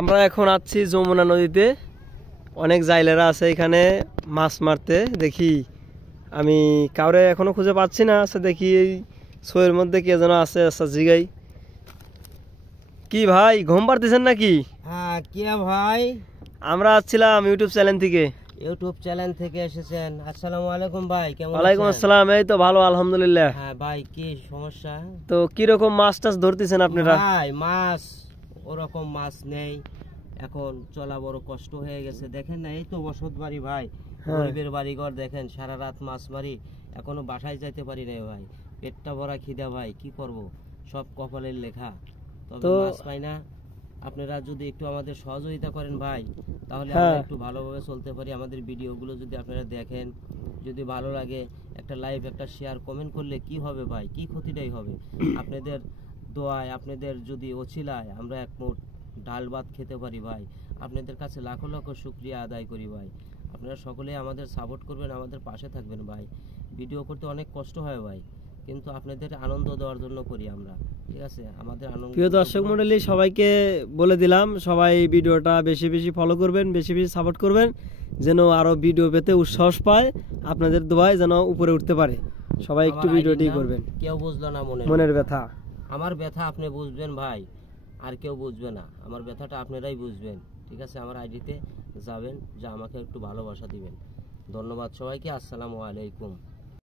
আমরা এখন আছি যমুনা নদীতে, অনেক জাইলেরা আছে এখানে মাছ মারতে। দেখি আমি কাউরে এখনো খুঁজে পাচ্ছি না। আচ্ছা দেখি এই ছয়ের মধ্যে কে যেন আছে। আচ্ছা জিগাই, কি ভাই ঘুম পাড়তেছেন নাকি? হ্যাঁ কে ভাই? আমরা আসছিলাম ইউটিউব চ্যানেল থেকে। ইউটিউব চ্যানেল থেকে এসেছেন? আসসালামু আলাইকুম ভাই, কেমন আছেন? ওয়ালাইকুম আসসালাম, এই তো ভালো আলহামদুলিল্লাহ। হ্যাঁ ভাই, কি সমস্যা? তো কি রকম মাছ টাছ ধরতেছেন আপনারা? ভাই মাছ ওরকম মাছ নেই, এখন চলা বড় কষ্ট হয়ে গেছে। দেখেন না, এই তো বসত বাড়ি ভাই, গরিবের বাড়িঘর। দেখেন সারা রাত মাছ মারি, এখনো বাসায় যাইতে পারি না ভাই। পেটটা ভরা খিদা ভাই, কি করব, সব কপালের লেখা। তবে মাছ পাই না। আপনারা যদি একটু আমাদের সহযোগিতা করেন ভাই, তাহলে আমরা একটু ভালোভাবে চলতে পারি। আমাদের ভিডিওগুলো যদি আপনারা দেখেন, যদি ভালো লাগে, একটা লাইক একটা শেয়ার কমেন্ট করলে কি হবে ভাই, কি ক্ষতিটাই হবে? আপনাদের দোয়ায়, আপনাদের যদি ওছিলায় আমরা এক মুঠ ডাল ভাত খেতে পারি ভাই। আপনাদের কাছে লাখো লাখো শুকরিয়া আদায় করি ভাই। আপনারা সকলেই আমাদের সাপোর্ট করবেন, আমাদের পাশে থাকবেন ভাই। ভিডিও করতে অনেক কষ্ট হয় ভাই, কিন্তু আপনাদের আনন্দ দেওয়ার জন্য করি আমরা, ঠিক আছে? আমাদের আনন্দ। প্রিয় দর্শক মণ্ডলী, সবাইকে বলে দিলাম, সবাই ভিডিওটা বেশি বেশি ফলো করবেন, বেশি বেশি সাপোর্ট করবেন, যেন আরো ভিডিও পেতে উৎসাহ পায়। আপনাদের দোয়ায় যেন উপরে উঠতে পারে। সবাই একটু ভিডিওটি করবেন। কেউ বুঝলো না মনের ব্যথা, আমার ব্যথা আপনি বুঝবেন ভাই, আর কেউ বুঝবে না। আমার ব্যথাটা আপনারাই বুঝবেন, ঠিক আছে? আমার আইডিতে যাবেন, যা আমাকে একটু ভালোবাসা দিবেন। ধন্যবাদ সবাইকে। আসসালামু আলাইকুম।